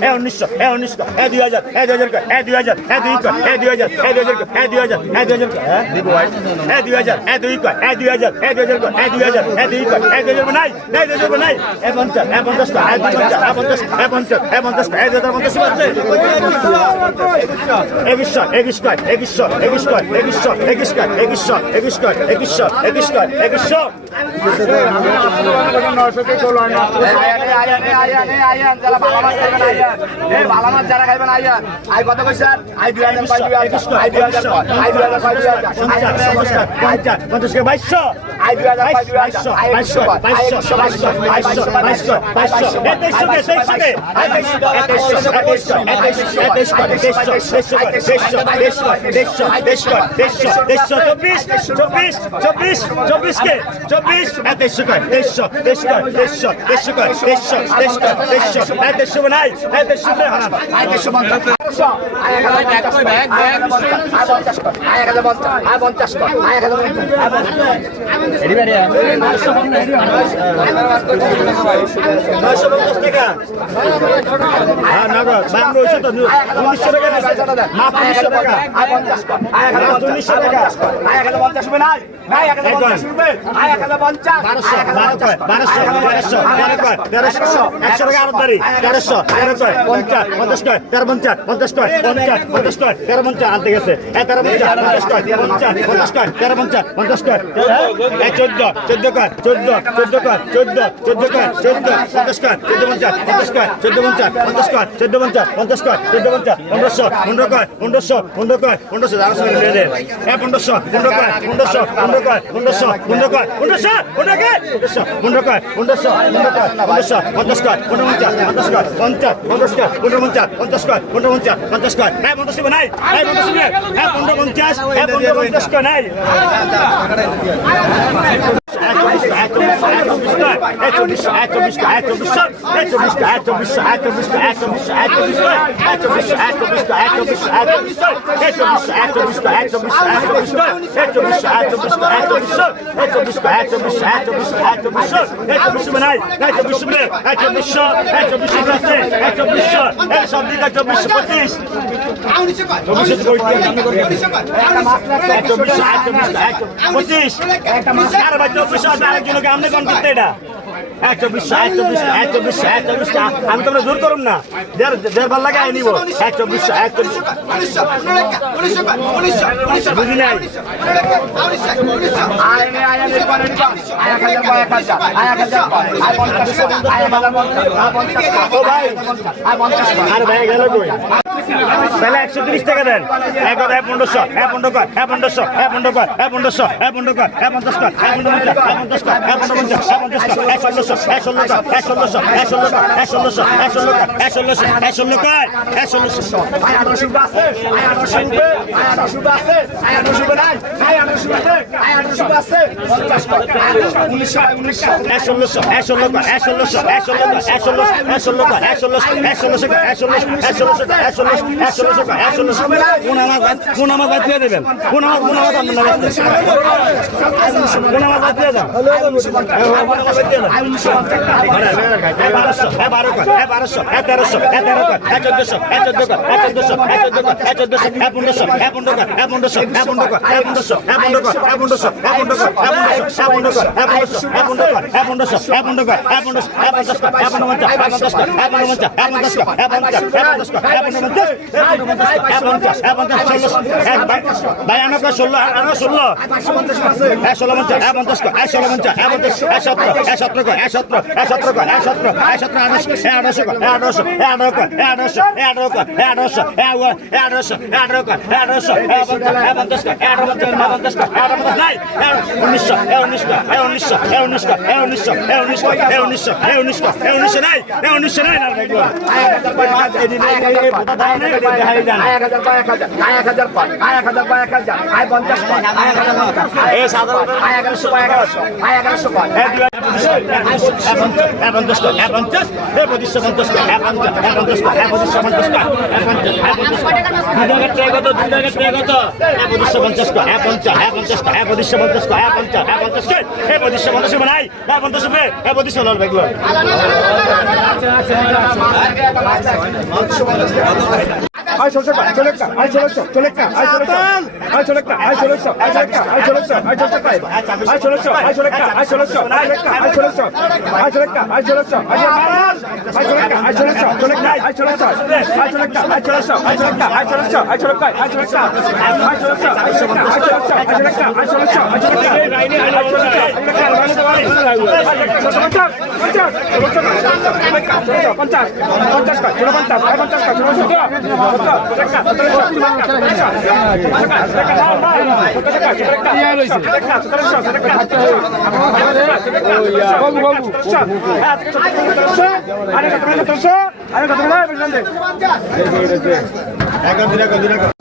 এ উনিশশো এ উনিশশো এ দুই হাজার এ দুই হাজার এ দুই হাজার এ দুই এ দুই হাজার এ দুই হাজার এ দুই হাজার এ দুই হাজার হ্যাঁ এ দুই হাজার এ দুই এ দুই হাজার এ দুই হাজার এ দুই হাজার এ দুই এ দুই হাজার নাই এ দুই হাজার নাই এ পঞ্চাশ এ পঞ্চাশ এ পঞ্চাশ এ পঞ্চাশ এ পঞ্চাশ এ পঞ্চাশ এ দুই হাজার পঞ্চাশ একুশশো একুশশো একুশশো একুশশো একুশশো একুশশো একুশশো একুশশো একুশশো একুশশো কইছেন আই দুই হাজার পাঁচ দুই হাজার আই দুই হাজার আই দুই হাজার পাঁচ দুই হাজার আই দুই হাজার পাঁচ দুই বাইশশো আই তেইশশো তেইশশো তেইশশো তেইশশো চব্বিশ হ্যাঁ, দেশ হারান। পঞ্চাশ আই এক হাজার পঞ্চাশ আই এক হাজার পঞ্চাশ আই পঞ্চাশ আই এক হাজার নয়শো পঞ্চাশ টাকা হ্যাঁ নগদ বাংলা হয়েছে তো উনিশশো টাকা উনিশশো টাকা আই পঞ্চাশ আই এক হাজার পঞ্চাশ আই এক হাজার পঞ্চাশ হবে নাই নাই এক হাজার পঞ্চাশ হবে আই এক হাজার পঞ্চাশ বারোশো বারো কয় বারোশো তেরোশো তেরো কয় তেরোশো একশো টাকা আরও দাঁড়ি তেরোশো তেরো পঞ্চাশ পঞ্চাশ তেরো পঞ্চাশ পঞ্চাশ কয় পঞ্চাশ পঞ্চাশ কয় তেরো পঞ্চাশ আনতে গেছে এ তেরো পঞ্চাশ পঞ্চাশ পঞ্চাশ পঞ্চাশ তেরো পঞ্চাশ পঞ্চাশ কয় এ চোদ্দ চোদ্দ কয় চোদ্দ চোদ্দ কয় চোদ্দ চোদ্দ কয় চোদ্দ পঞ্চাশ চোদ্দ পঞ্চাশ পঞ্চাশ কয় চোদ্দ পঞ্চাশ পঞ্চাশ কয় চোদ্দ পঞ্চাশ পঞ্চাশ কয় চোদ্দ পঞ্চাশ পনেরোশো পনেরো পনেরোশো পনেরো কয় পনেরোশো আড়াইশো নিয়ে দেন এ পনেরোশো পনেরো কয় পনেরোশো পনেরো কয় পনেরোশো পনেরো কয় পনেরোশো পনেরো পনেরোশো পনেরো কয় পনেরোশো পনেরো কয় পনেরোশো পঞ্চাশ পনেরো পঞ্চাশ পঞ্চাশ কয় পঞ্চাশ পঞ্চাশ কয় পনেরো পঞ্চাশ পঞ্চাশ কয় পনেরো পঞ্চাশ পঞ্চাশ কয় হ্যাঁ পঞ্চাশ নাই হ্যাঁ পঞ্চাশ হ্যাঁ পঞ্চাশ হ্যাঁ পনেরো পঞ্চাশ নাই পঁচিশ আর ভাই চব্বিশ আরেকজনকে আপনি কোন এটা। আমি তোমরা জোর করুন না। দেড় ভালো লাগে আই ভাই। একশো তিরিশ টাকা দেন। এক এক পনেরোশো। এক পনেরোশো। এক পনেরোশো। এক এক পঞ্চাশ পঞ্চাশ। পঞ্চাশ। পঞ্চাশ। ষোলোশো এক ষোলোশো এক ষোলোশো এক ষোলোশো এক ষোলোশো এক ষোলো এক ষোলোশো এক ষোলো কার এক ষোলোশো কোন আমার বাদ দিয়ে দেবেন কোন আমার কোন আমার কোন আমার বাদ দিয়ে দেন কোন আমার বাদ দিয়ে দেন বারোশো হ্যাঁ বারো কর হ্যাঁ বারোশো হ্যাঁ তেরোশো হ্যাঁ তেরো কর হ্যাঁ চোদ্দশো হ্যাঁ চোদ্দ কর হ্যাঁ চোদ্দশো হ্যাঁ চোদ্দ কর হ্যাঁ চোদ্দশো হ্যাঁ পনেরোশো হ্যাঁ পনেরো কর হ্যাঁ পনেরোশো হ্যাঁ পনেরো কর হ্যাঁ পনেরোশো হ্যাঁ পনেরো কর হ্যাঁ পনেরোশো হ্যাঁ হ্যাঁ পনেরোশো হ্যাঁ হ্যাঁ পনেরোশো হ্যাঁ হ্যাঁ হ্যাঁ হ্যাঁ পনেরোশো হ্যাঁ পঞ্চাশ হ্যাঁ পঞ্চাশ হ্যাঁ হ্যাঁ পঞ্চাশ হ্যাঁ পঞ্চাশ হ্যাঁ পঞ্চাশ হ্যাঁ হ্যাঁ ষোলো ষোলো ষোলো ষোলো ষোলো সতেরো সতেরো এ সতেরো এ সতেরো কর এ সতেরো এ সতেরো আঠারোশো এ আঠারোশো কর এ আঠারোশো এ আঠারো কর এ আঠারোশো এ আঠারো কর এ আঠারোশো এ এ আঠারোশো এ আঠারো কর এ আঠারোশো এ পঞ্চাশ এ পঞ্চাশ কর এ পঞ্চাশ এ এ নাই এ উনিশশো এ উনিশ এ উনিশশো এ উনিশ এ উনিশশো এ উনিশ এ উনিশশো এ উনিশ এ উনিশশো নাই এ উনিশশো নাই না দেখল এদিন এই এই পঞ্চাশ হ্যাঁ পঞ্চাশ হ্যাঁ পঞ্চাশ হ্যাঁ পঞ্চাশ হ্যাঁ পঁচিশশো পঞ্চাশ হ্যাঁ পঞ্চাশ হ্যাঁ পঞ্চাশ হ্যাঁ পঁচিশশো পঞ্চাশ হ্যাঁ পঞ্চাশ হ্যাঁ পঞ্চাশ দুই টাকার ট্রে কত দুই টাকার ট্রে কত হ্যাঁ পঁচিশশো পঞ্চাশ হ্যাঁ পঞ্চাশ হ্যাঁ পঞ্চাশ হ্যাঁ পঁচিশশো পঞ্চাশ হ্যাঁ পঞ্চাশ হ্যাঁ পঞ্চাশ হ্যাঁ পঁচিশশো পঞ্চাশ রুপে নাই হ্যাঁ পঞ্চাশ রুপে হ্যাঁ পঁচিশশো লাল ব্যাগ আয় পাঁচ আয় ষোলশো আয় চলে একটা আয় ষোলশো আয় চলে আয় ষোলশো আয় চলে আয় ষোলশো আয় চলে আয় চলে আয় ষোলশো আয় চলে আয় চলে আয় চলে আয় চলে আয় চলে একটা আয় চলে আয় ষোলশো আয় চলে আরে কত আরে কত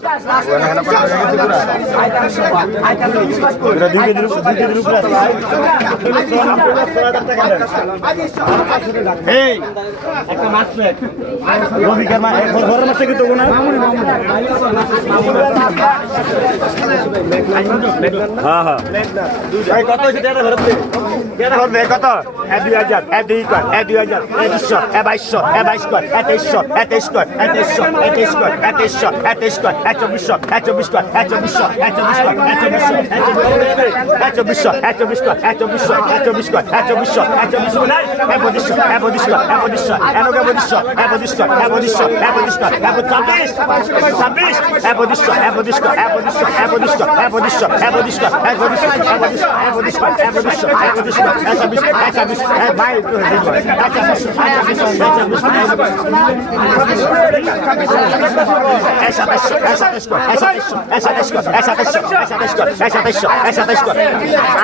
হ্যাঁ হ্যাঁ কত কত এক দুই হাজার এক দুই কর এক দুই হাজার একশো বাইশ কর এক তেইশশো তেইশ কর এক তেইশশো তেইশ কর এক তেইশশো তেইশ কর চব্বিশশো এ চব্বিশ কর এ চব্বিশশো এ চব্বিশ কর এ চব্বিশশো এ চব্বিশ কর এ চব্বিশশো এ চব্বিশ কর এ চব্বিশশো এ চব্বিশ কর এ পঁচিশশো এ পঁচিশশো এ পঁচিশশো এ নগে পঁচিশশো এ পঁচিশশো এ পঁচিশশো এ পঁচিশশো এ ছাব্বিশ ছাব্বিশ এ পঁচিশশো এ পঁচিশশো এ পঁচিশশো এ পঁচিশশো এ পঁচিশশো এ পঁচিশশো এ পঁচিশশো এ পঁচিশশো এ পঁচিশশো এ পঁচিশশো এ পঁচিশশো এ ছাব্বিশ এ ছাব্বিশ এ ভাই একটু হেঁটে বল। এ ছাব্বিশ এ ছাব্বিশ এ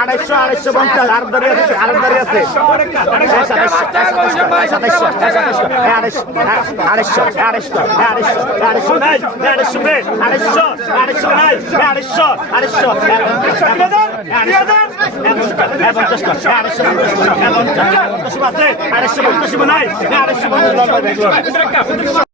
আড়াইশো আড়াইশো পঞ্চাশ আরও দাঁড়িয়ে আছে আরও দাঁড়িয়ে আছে আড়াইশো আড়াইশো আড়াইশো আড়াইশো আড়াইশো আড়াইশো আড়াইশো আড়াইশো আড়াইশো আড়াইশো আড়াইশো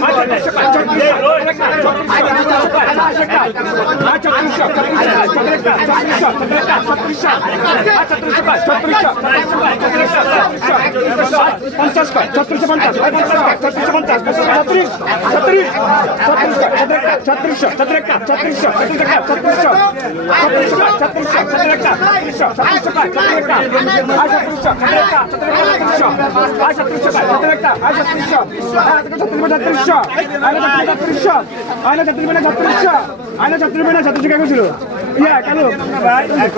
পঞ্চাশ আড়াইশো পঞ্চাশ আসলে পঞ্চাশ ছত্রিশ পঞ্চাশ ছত্রিশ পঞ্চাশ ছত্রিশ ছত্রিশ ছত্রিশ ছত্রিশ ছত্রিশ ছত্রিশশো আয়না ছত্রিশশো আয়না ছত্রিশ মানে ছত্রিশশো আয়না ছত্রিশ মানে ছত্রিশ কেন ছিল ইয়া কেন এক